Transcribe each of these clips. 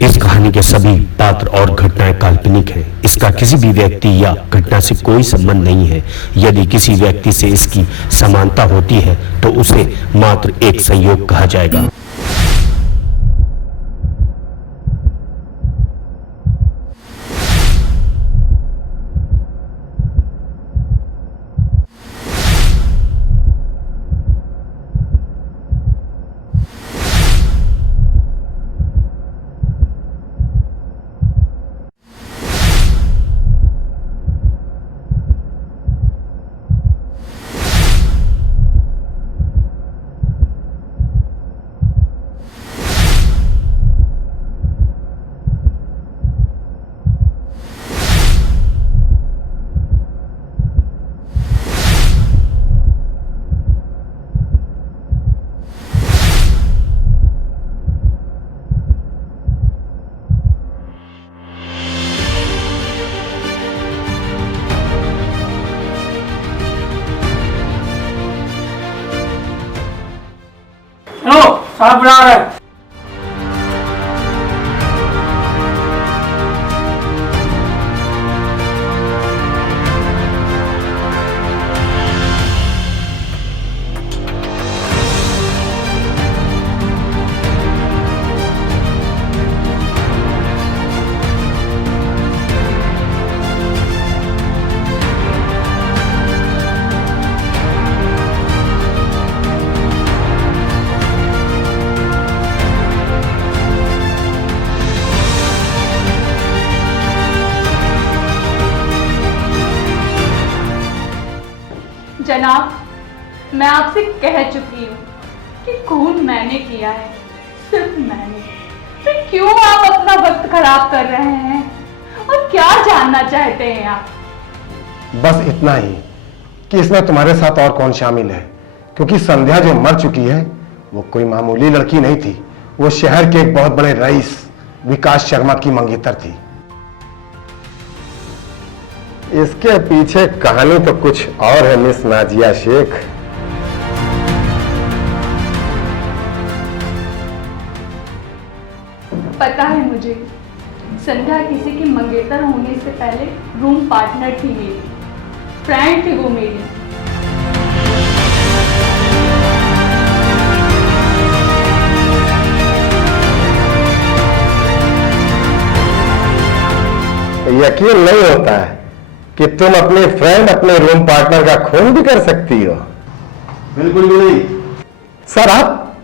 इस कहानी के सभी पात्र और घटनाएं काल्पनिक हैं। इसका किसी भी व्यक्ति या घटना से कोई संबंध नहीं है। यदि किसी व्यक्ति से इसकी समानता होती है तो उसे मात्र एक संयोग कहा जाएगा। साहब बुला रहे हैं। जनाब, मैं आपसे कह चुकी हूँ कि खून मैंने किया है, सिर्फ मैंने। फिर क्यों आप अपना वक्त खराब कर रहे हैं और क्या जानना चाहते हैं आप? बस इतना ही कि इसमें तुम्हारे साथ और कौन शामिल है, क्योंकि संध्या जो मर चुकी है वो कोई मामूली लड़की नहीं थी। वो शहर के एक बहुत बड़े रईस विकास शर्मा की मंगेतर थी। इसके पीछे कहानी तो कुछ और है मिस नाजिया शेख। पता है मुझे, संध्या किसी की मंगेतर होने से पहले रूम पार्टनर थी मेरी, फ्रेंड थी वो मेरी। यकीन नहीं होता है कि तुम अपने फ्रेंड, अपने रूम पार्टनर का खून भी कर सकती हो। बिल्कुल भी नहीं। सर, आप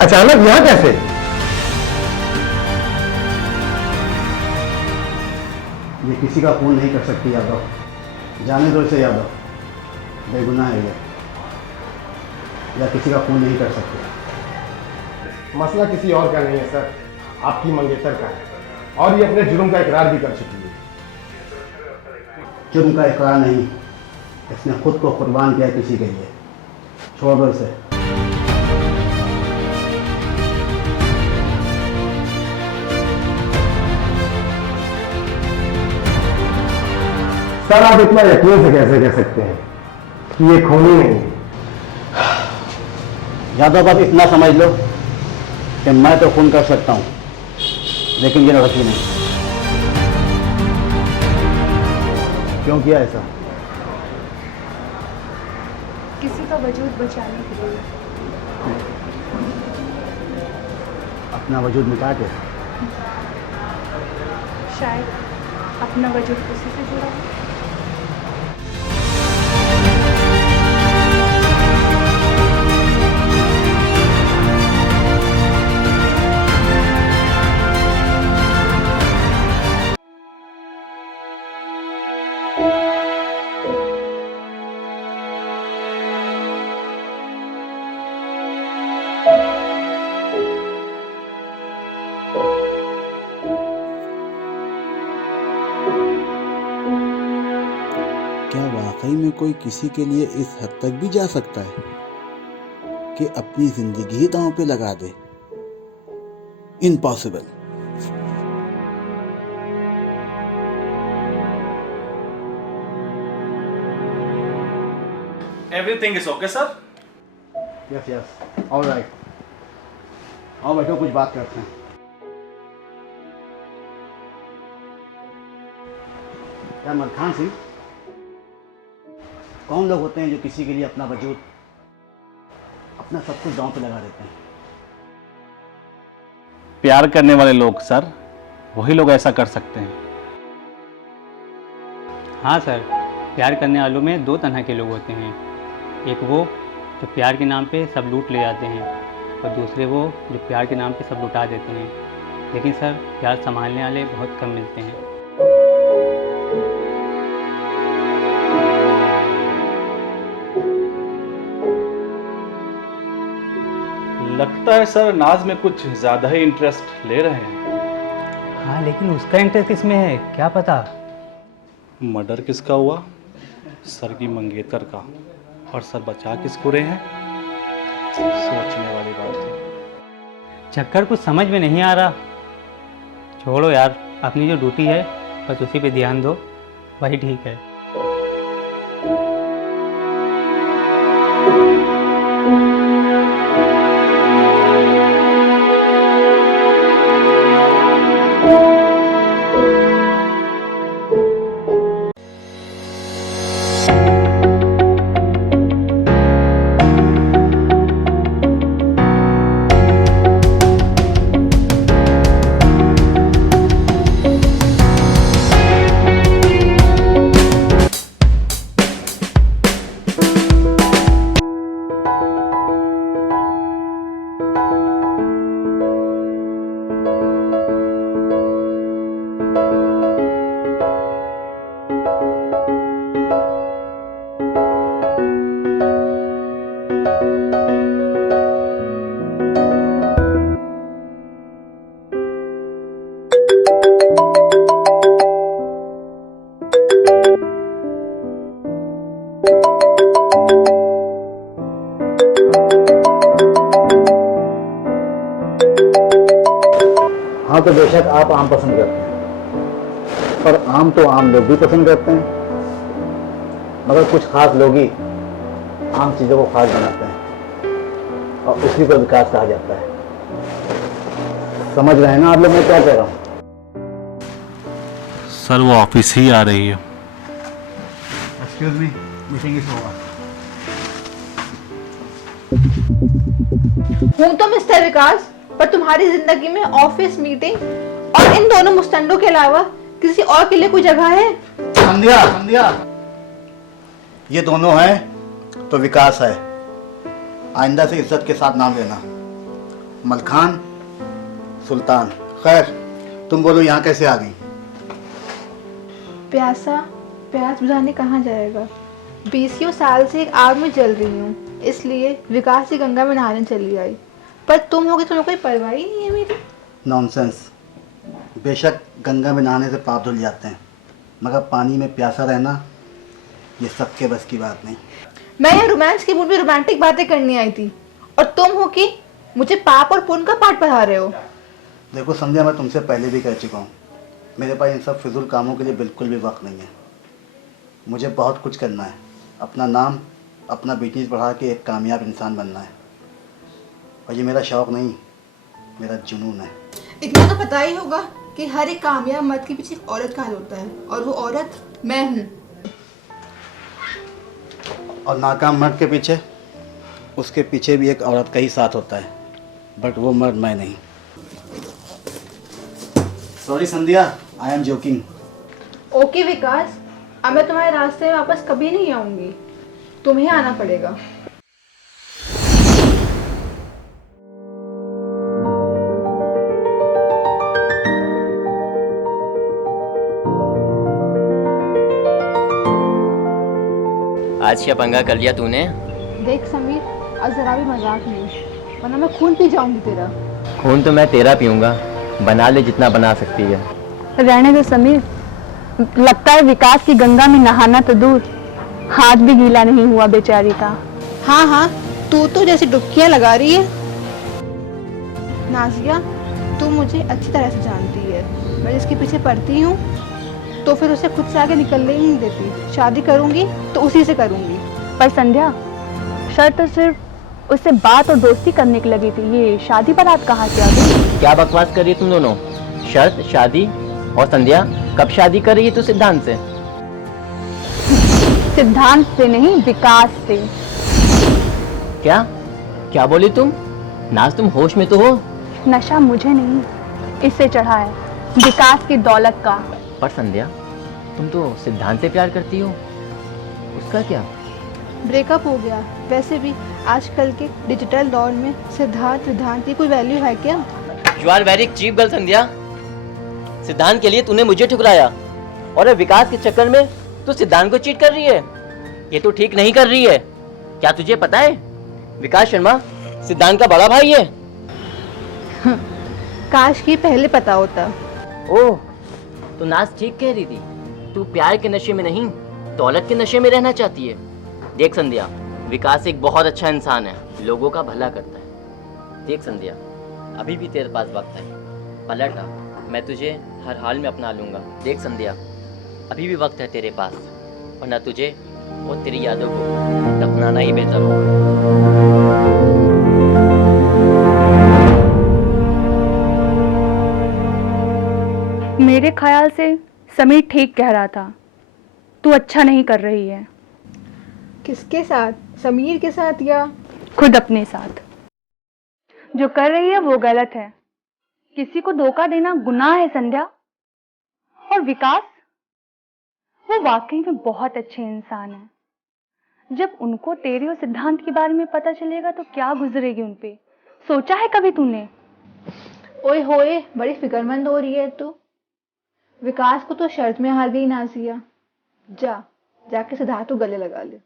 अचानक यहां कैसे? ये किसी का खून नहीं कर सकती यादव, जाने दो इसे यादव, बेगुनाह है ये, या किसी का खून नहीं कर सकती। मसला किसी और का नहीं है सर, आपकी मंगेतर का है, और ये अपने जुर्म का इकरार भी कर चुकी है। जुर्म का इकरार नहीं, इसने खुद को कुर्बान किया किसी के लिए। छोड़ दो इसे। सर, आप इतना यकीन से कैसे कह सकते हैं कि ये खूनी नहीं है? यादव, आप इतना समझ लो कि मैं तो खून कर सकता हूं, लेकिन ये लड़की नहीं। क्यों किया ऐसा? किसी का वजूद बचाने के लिए। अपना वजूद मिटा के? शायद अपना वजूद किसी से जुड़ा है। क्या वाकई में कोई किसी के लिए इस हद तक भी जा सकता है कि अपनी जिंदगी ही दांव पे लगा दे? Impossible. Everything is okay, sir? Yes, all right. आओ बैठो, कुछ बात करते हैं। क्या मलखान सिंह, कौन लोग होते हैं जो किसी के लिए अपना वजूद, अपना सब कुछ दांव पे लगा देते हैं? प्यार करने वाले लोग सर, वही लोग ऐसा कर सकते हैं। हाँ सर, प्यार करने वालों में दो तरह के लोग होते हैं। एक वो जो प्यार के नाम पे सब लूट ले जाते हैं, और दूसरे वो जो प्यार के नाम पे सब लुटा देते हैं। लेकिन सर, प्यार संभालने वाले बहुत कम मिलते हैं। लगता है सर नाज में कुछ ज्यादा ही इंटरेस्ट ले रहे हैं। हाँ, लेकिन उसका इंटरेस्ट किसमें है क्या पता। मर्डर किसका हुआ? सर की मंगेतर का। और सर बचा किसको रहे हैं? सोचने वाली बात है। चक्कर कुछ समझ में नहीं आ रहा। छोड़ो यार, अपनी जो ड्यूटी है बस उसी पे ध्यान दो, वही ठीक है। हाँ, तो बेशक आप आम पसंद करते हैं, पर आम तो आम लोग भी पसंद करते हैं। मगर कुछ खास लोग ही आम चीज़ों को खास बनाते हैं, और उसी को विकास कहा जाता है। समझ रहे हैं ना आप लोग मैं क्या कह रहा हूँ? सर वो ऑफिस ही आ रही है। Excuse me, meeting is over. हूँ तो मिस्टर विकास, पर तुम्हारी जिंदगी में ऑफिस, मीटिंग और इन दोनों मुस्तंडों के अलावा किसी और के लिए कोई जगह है? संध्या, संध्या, ये दोनों हैं तो विकास है। आइंदा से इज्जत के साथ नाम लेना। मलखान, सुल्तान। खैर, तुम बोलो यहाँ कैसे आ गई? प्यास बुझाने कहाँ जाएगा? 20 साल से एक आग में जल रही हूँ, इसलिए विकास की गंगा में नहाने चली आई। पर तुम होगे, तुम्हें कोई परवाह ही नहीं है मेरी। नॉनसेंस। बेशक गंगा में नहाने से पाप धुल जाते हैं, मगर पानी में प्यासा रहना ये सबके बस की बात नहीं। मैं यहाँ रोमांस की मूड में रोमांटिक बातें करनी आई थी, और तुम हो कि मुझे पाप और पुण्य का पाठ पढ़ा रहे हो। देखो संध्या, मैं तुमसे पहले भी कह चुका हूँ, मेरे पास इन सब फिजूल कामों के लिए बिल्कुल भी वक्त नहीं है। मुझे बहुत कुछ करना है। अपना नाम, अपना बिजनेस बढ़ा के एक कामयाब इंसान बनना है, और ये मेरा शौक़ नहीं, मेरा जुनून है। इतना तो पता ही होगा कि हर एक कामयाब मर्द के पीछे एक औरत का हाल होता है, और वो औरत मैं हूँ। और नाकाम मर्द के पीछे, उसके पीछे भी एक औरत का ही साथ होता है, बट वो मर्द मैं नहीं। Sorry Sandhya, I am joking. Okay Vikas, अब मैं तुम्हारे रास्ते में वापस कभी नहीं आऊंगी, तुम्हें आना पड़ेगा। आज क्या पंगा कर लिया तूने? देख समीर, अब जरा भी मजाक नहीं, वरना मैं खून पी जाऊंगी तेरा। खून तो मैं तेरा पीऊंगा, बना ले जितना बना सकती है। रहने दे समीर, लगता है विकास की गंगा में नहाना तो दूर, हाथ भी गीला नहीं हुआ बेचारी का। हाँ हाँ, तू तो जैसे डुबकियां लगा रही है। नाजिया, तू मुझे अच्छी तरह से जानती है, मैं जिसके पीछे पड़ती हूँ तो फिर उसे खुद से आगे निकलने ही नहीं देती। शादी करूंगी तो उसी से करूंगी। पर संध्या, शर्त तो सिर्फ उससे बात और दोस्ती करने की लगी थी, ये शादी बारात कहाँ से आ गई? क्या बकवास कर रही है तुम दोनों? शर्त, शादी और संध्या कब शादी कर रही है तू सिद्धांत से? सिद्धांत से नहीं, विकास से। क्या क्या बोली तुम? नाज, तुम होश में तो हो? नशा मुझे नहीं, इससे चढ़ा है, विकास की दौलत का। पर संध्या, तुम तो सिद्धांत से प्यार करती हो, उसका क्या? ब्रेकअप हो गया। वैसे भी आजकल के डिजिटल दौर में सिद्धांत की कोई वैल्यू है क्या? You are very cheap girl Sandhya. Siddhant के लिए तूने मुझे ठुकराया और अब विकास के चक्कर में तू सिद्धांत को चीट कर रही है। ये तो ठीक नहीं कर रही है। क्या तुझे पता है विकास शर्मा सिद्धांत का बड़ा भाई है? काश की पहले पता होता। ओह, तो नाज ठीक कह रही थी। तू प्यार के नशे में नहीं, दौलत के नशे में रहना चाहती है। देख संध्या, विकास एक बहुत अच्छा इंसान है, लोगों का भला करता है। देख संध्या, अभी भी तेरे पास वक्त है, पलट आ, मैं तुझे हर हाल में अपना लूंगा। देख संध्या, अभी भी वक्त है तेरे पास, वरना तुझे और तेरी यादों को दफनाना ही बेहतर होगा। मेरे ख्याल से समीर ठीक कह रहा था, तू अच्छा नहीं कर रही है। किसके साथ? समीर के साथ या खुद अपने साथ? जो कर रही है वो गलत है। किसी को धोखा देना गुनाह है संध्या। और विकास, वो वाकई में बहुत अच्छे इंसान है। जब उनको तेरे और सिद्धांत के बारे में पता चलेगा तो क्या गुजरेगी उन पे, सोचा है कभी तूने? ओए होए, बड़ी फिक्रमंद हो रही है तू। विकास को तो शर्त में हार गई नाजिया। जाके सिद्धार्थ को गले लगा ले।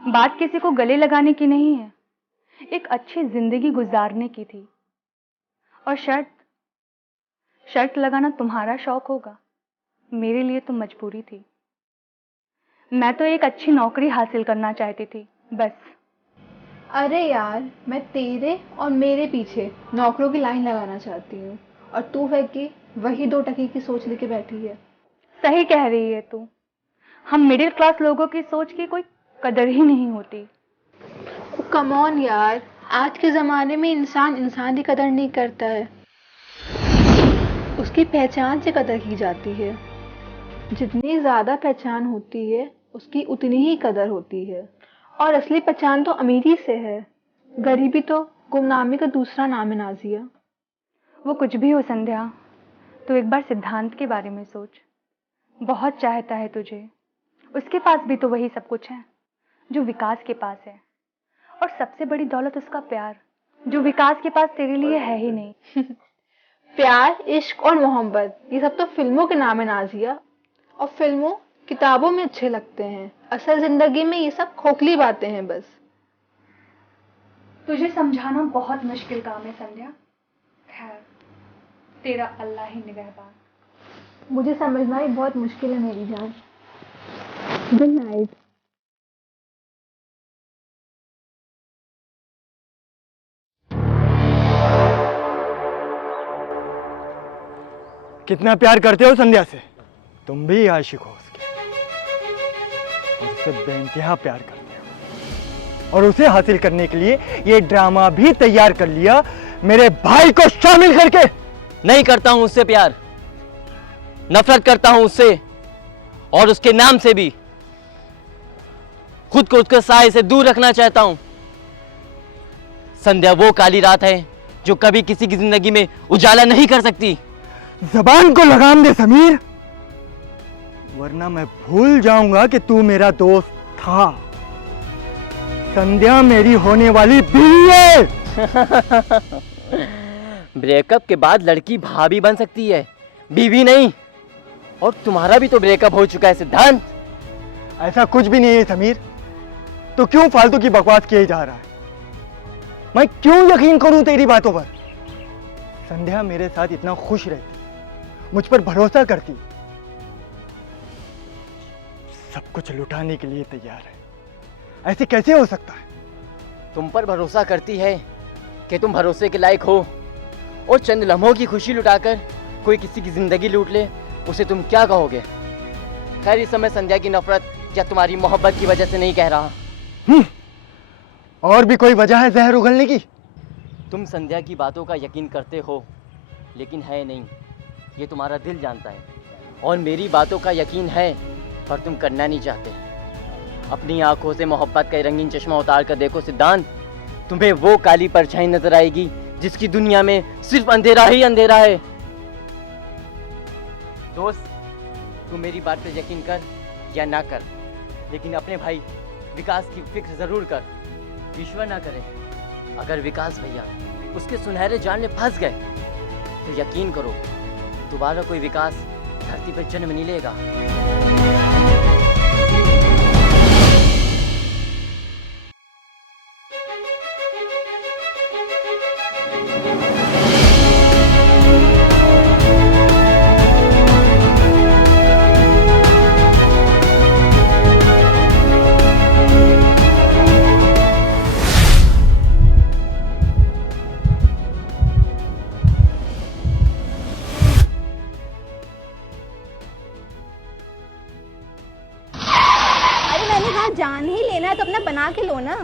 बात किसी को गले लगाने की नहीं है, एक अच्छी जिंदगी गुजारने की थी। और शर्त लगाना तुम्हारा शौक होगा, मेरे लिए तो मजबूरी थी। मैं तो एक अच्छी नौकरी हासिल करना चाहती थी, बस। अरे यार, मैं तेरे और मेरे पीछे नौकरों की लाइन लगाना चाहती हूँ, और तू है कि वही 2 टकी की सोच लेके बैठी है। सही कह रही है तू। हम मिडिल क्लास लोगों की सोच की कोई कदर ही नहीं होती। कम ऑन यार, आज के ज़माने में इंसान की कदर नहीं करता है, उसकी पहचान से कदर की जाती है। जितनी ज़्यादा पहचान होती है उसकी उतनी ही कदर होती है। और असली पहचान तो अमीरी से है, गरीबी तो गुमनामी का दूसरा नाम है नाजिया। वो कुछ भी हो संध्या, तो एक बार सिद्धांत के बारे में सोच। बहुत चाहता है तुझे, उसके पास भी तो वही सब कुछ है जो विकास के पास है। और सबसे बड़ी दौलत उसका प्यार, जो विकास के पास तेरे लिए है ही नहीं। प्यार, इश्क और मोहब्बत, ये सब तो फिल्मों के नाम है नाजिया। और फिल्मों किताबों में अच्छे लगते हैं, असल जिंदगी में ये सब खोखली बातें हैं बस। तुझे समझाना बहुत मुश्किल काम है संध्या। खैर, तेरा अल्लाह ही निगहबान। मुझे समझना ही बहुत मुश्किल है मेरी जान। Good night. कितना प्यार करते हो संध्या से? तुम भी आशिक हो उसके, और उससे बेइंतहा प्यार करते हो, और उसे हासिल करने के लिए ये ड्रामा भी तैयार कर लिया, मेरे भाई को शामिल करके। नहीं करता हूं उससे प्यार, नफरत करता हूं उससे, और उसके नाम से भी। खुद को उसके साए से दूर रखना चाहता हूं। संध्या वो काली रात है जो कभी किसी की जिंदगी में उजाला नहीं कर सकती। जबान को लगाम दे समीर, वरना मैं भूल जाऊंगा कि तू मेरा दोस्त था। संध्या मेरी होने वाली बीवी है। ब्रेकअप के बाद लड़की भाभी बन सकती है, बीवी नहीं। और तुम्हारा भी तो ब्रेकअप हो चुका है सिद्धांत। ऐसा कुछ भी नहीं है समीर, तो क्यों फालतू की बकवास किए जा रहा है? मैं क्यों यकीन करूं तेरी बातों पर? संध्या मेरे साथ इतना खुश रहती, मुझ पर भरोसा करती, सब कुछ लुटाने के लिए तैयार है। ऐसे कैसे हो सकता है? तुम पर भरोसा करती है कि तुम भरोसे के लायक हो, और चंद लम्हों की खुशी लुटाकर कोई किसी की जिंदगी लूट ले, उसे तुम क्या कहोगे? खैर, इस समय संध्या की नफरत या तुम्हारी मोहब्बत की वजह से नहीं कह रहा। और भी कोई वजह है जहर उगलने की? तुम संध्या की बातों का यकीन करते हो, लेकिन है नहीं, ये तुम्हारा दिल जानता है। और मेरी बातों का यकीन है, पर तुम करना नहीं चाहते। अपनी आंखों से मोहब्बत का रंगीन चश्मा उतार कर देखो सिद्धांत, तुम्हें वो काली परछाई नजर आएगी जिसकी दुनिया में सिर्फ अंधेरा ही अंधेरा है। दोस्त, तू मेरी बात पे यकीन कर या ना कर, लेकिन अपने भाई विकास की फिक्र जरूर कर। ईश्वर ना करे अगर विकास भैया उसके सुनहरे जाल में फंस गए तो यकीन करो दोबारा कोई विकास धरती पर जन्म नहीं लेगा। जान ही लेना है तो अपना बना के लो ना।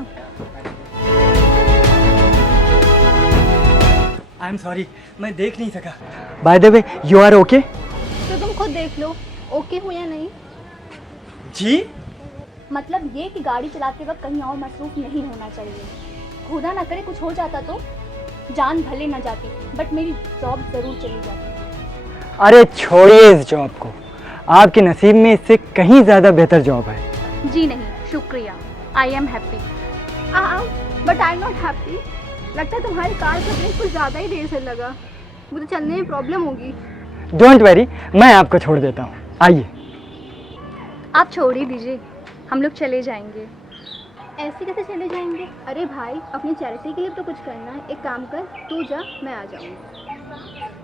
आई एम सॉरी, मैं देख नहीं सका। By the way, you are okay? तो तुम खुद देख लो ओके हो या नहीं। जी? मतलब ये कि गाड़ी चलाते वक्त कहीं और मसरूफ नहीं होना चाहिए। खुदा ना करे कुछ हो जाता तो जान भले ना जाती, बट मेरी जॉब जरूर चली जाती। अरे छोड़िए इस जॉब को, आपके नसीब में इससे कहीं ज़्यादा बेहतर जॉब है। जी नहीं, शुक्रिया, I am happy. But I am not happy. लगता है तुम्हारी कार का ब्रेक कुछ ज़्यादा ही देर से लगा, मुझे चलने में प्रॉब्लम होगी। डोंट वरी, मैं आपको छोड़ देता हूँ, आइए। आप छोड़ ही दीजिए, हम लोग चले जाएंगे। ऐसे कैसे चले जाएंगे? अरे भाई, अपनी चैरिटी के लिए तो कुछ करना है। एक काम कर, तू जा, मैं आ जाऊँगी।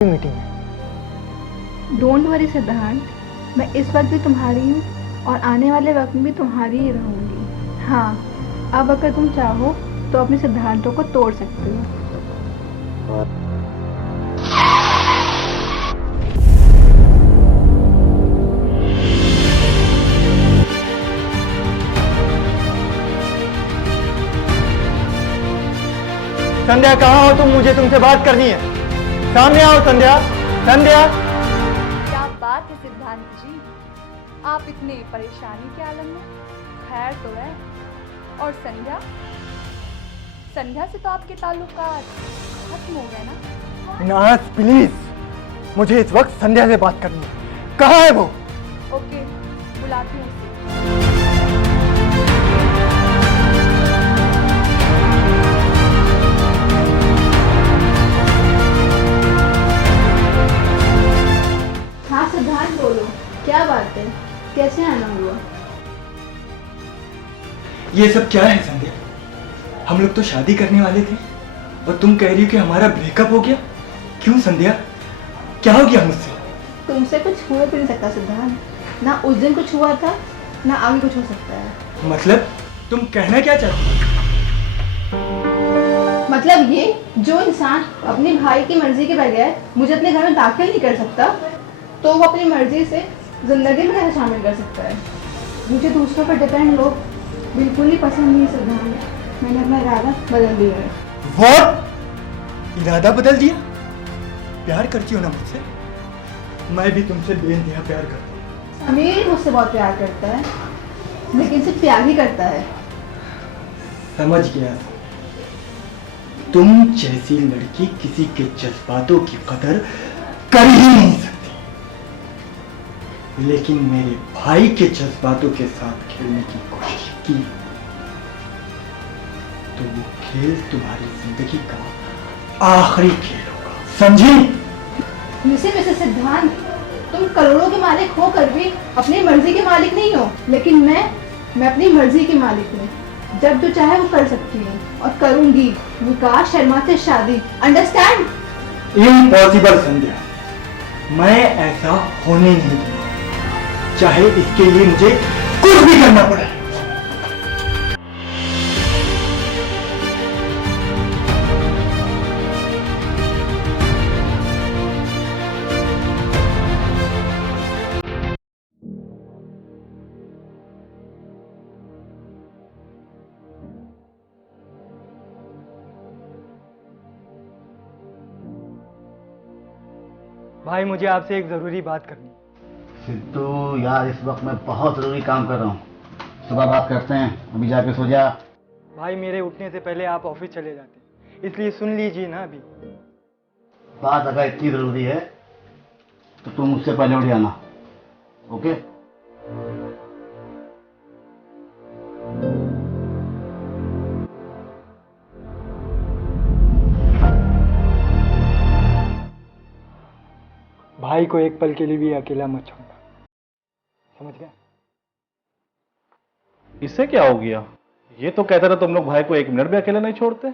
मीटिंग है। डोंट वरी सिद्धांत, मैं इस वक्त भी तुम्हारी हूँ और आने वाले वक्त में भी तुम्हारी ही रहूंगी। हाँ, अब अगर तुम चाहो तो अपने सिद्धांतों को तोड़ सकते हो। संध्या कहाँ हो तुम? मुझे तुमसे बात करनी है। सामने आओ संध्या। संध्या, क्या बात है सिद्धांत जी, आप इतने परेशानी के आलम में? खैर तो है। और संध्या, संध्या से तो आपके ताल्लुकात खत्म हो गए ना? नाज प्लीज, मुझे इस वक्त संध्या से बात करनी है। कहाँ है वो? ओके, बुलाती हूँ उसे। हाँ सिद्धांत, बोलो, क्या बात है? कैसे आना हुआ? ये सब क्या है संध्या? हम लोग तो शादी करने वाले थे और तुम कह रही हो कि हमारा ब्रेकअप हो गया। क्यों संध्या, क्या हो गया मुझसे? तुमसे कुछ हुआ भी नहीं सकता सिद्धांत। ना उस दिन कुछ हुआ था, ना आगे कुछ हो सकता है। मतलब तुम कहना क्या चाहती हो? मतलब ये, जो इंसान अपने भाई की मर्जी के बगैर मुझे अपने घर में दाखिल नहीं कर सकता, तो वो अपनी मर्जी से जिंदगी में कैसे शामिल कर सकता है? मुझे दूसरों पर डिपेंड लोग बिल्कुल ही पसंद नहीं सिद्धांत। मैंने अपना इरादा बदल दिया है। What? इरादा बदल दिया? प्यार करती हो ना मुझसे? मैं भी तुमसे बेइंतहा प्यार करता हूँ। अमीर मुझसे बहुत प्यार करता है, लेकिन सिर्फ प्यार ही करता है। समझ गया। तुम जैसी लड़की किसी के जज्बातों की कदर कर ही नहीं सकती, लेकिन मेरे भाई के जज्बातों के साथ खेलने की कोशिश की तो वो खेल तुम्हारी जिंदगी का आखिरी खेल होगा, समझी? मिस्टर सिद्धांत, तुम करोड़ों के मालिक होकर भी अपनी मर्जी के मालिक नहीं हो, लेकिन मैं अपनी मर्जी की मालिक हूँ। जब जो चाहे वो कर सकती हूँ और करूंगी। विकास शर्मा से शादी, अंडरस्टैंड? इम्पॉसिबल संध्या, मैं ऐसा होने नहीं दूंगा, चाहे इसके लिए मुझे कुछ भी करना पड़े। भाई, मुझे आपसे एक जरूरी बात करनी है। सिद्धू यार, इस वक्त मैं बहुत जरूरी काम कर रहा हूँ, सुबह बात करते हैं, अभी जाके सो जा। भाई, मेरे उठने से पहले आप ऑफिस चले जाते हैं, इसलिए सुन लीजिए ना अभी। बात अगर इतनी जरूरी है तो तुम मुझसे पहले उठ जाना, ओके? भाई को एक पल के लिए भी अकेला मत छोड़ना, समझ गया? इससे क्या हो गया? ये तो कहता था तुम लोग भाई को एक मिनट भी अकेला नहीं छोड़ते।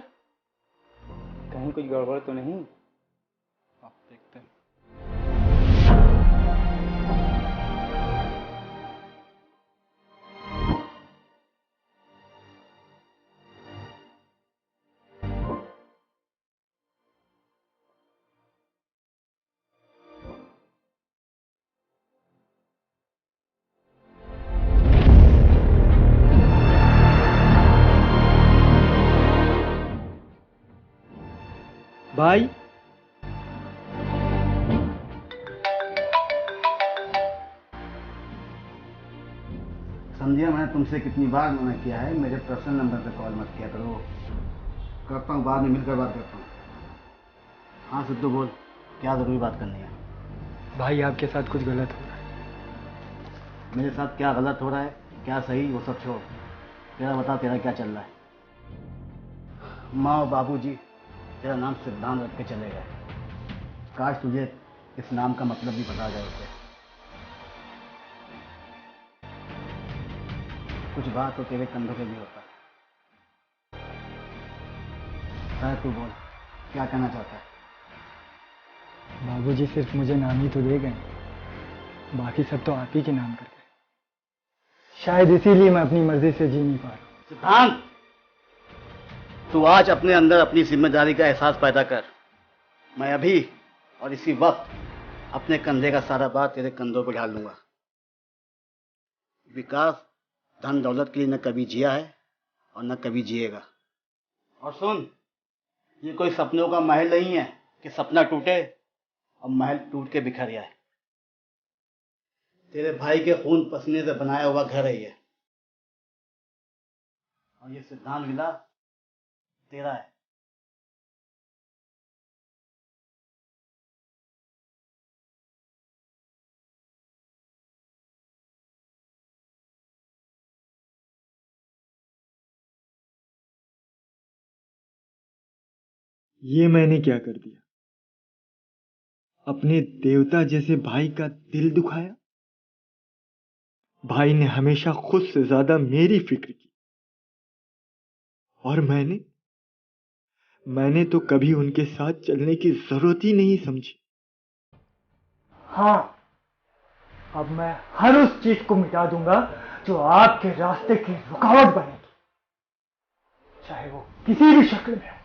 कहीं कुछ गड़बड़ तो नहीं? अब देखते हैं। भाई, संध्या, मैंने तुमसे कितनी बार मना किया है, मेरे पर्सनल नंबर पे कॉल मत किया करो। करता हूँ, बाद में मिलकर बात करता हूँ। हाँ सिद्धू, बोल, क्या ज़रूरी बात करनी है? भाई, आपके साथ कुछ गलत हो रहा है। मेरे साथ क्या गलत हो रहा है, क्या सही, वो सब छोड़। तेरा बता, तेरा क्या चल रहा है? माँ और बाबूजी तेरा नाम सिद्धांत रख के चले गए। काश तुझे इस नाम का मतलब भी पता जाए उसे। कुछ बात तो तेरे कंधों पे भी होता है। शायद तू बोल, क्या कहना चाहता है? बाबूजी सिर्फ मुझे नाम ही तो दे गए, बाकी सब तो आप ही के नाम करते हैं। शायद इसीलिए मैं अपनी मर्जी से जी नहीं पा रहा। सिद्धांत, तू आज अपने अंदर अपनी जिम्मेदारी का एहसास पैदा कर। मैं अभी और इसी वक्त अपने कंधे का सारा बात तेरे कंधों पर ढाल लूंगा। विकास धन दौलत के लिए न कभी जिया है और न कभी जिएगा। और सुन, ये कोई सपनों का महल नहीं है कि सपना टूटे और महल टूट के बिखर जाए। तेरे भाई के खून पसीने से बनाया हुआ घर है ये, और ये सिद्धांत विला तेरा है। ये मैंने क्या कर दिया? अपने देवता जैसे भाई का दिल दुखाया। भाई ने हमेशा खुद से ज्यादा मेरी फिक्र की, और मैंने तो कभी उनके साथ चलने की जरूरत ही नहीं समझी। हाँ, अब मैं हर उस चीज को मिटा दूंगा जो आपके रास्ते की रुकावट बनेगी, चाहे वो किसी भी शक्ल में हो।